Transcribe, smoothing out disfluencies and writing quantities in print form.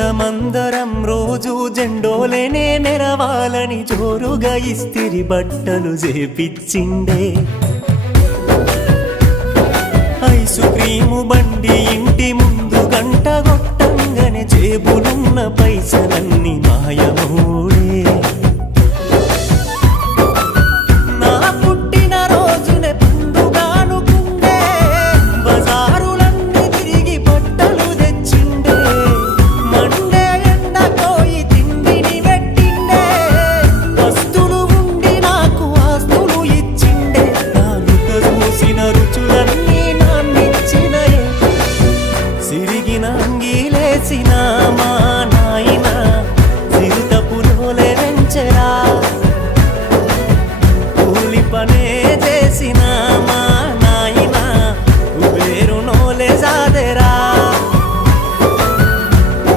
అందరం రోజు జెండోలేనే మెరవాలని జోరుగా ఇస్తిరి బట్టలు చేపిచ్చిండే ఐసు క్రీము బండి ఇంటి ముందు గంట కొట్టంగానే జేబులున్న పైసలన్నీ మాయమూడే నా పుట్టిన రోజునే పండుగానుకుండే బజారులన్నీ తిరిగి బట్టలు తెచ్చిండే మండే ఎండకోయి తిండిని పెట్టిండే వస్తులు ఉండి నాకు ఆస్తులు ఇచ్చిండే నాలుక చూసిన రుచులన్నీ నాన్నిచ్చినయే సిరిగిన అంగీలేసిన మా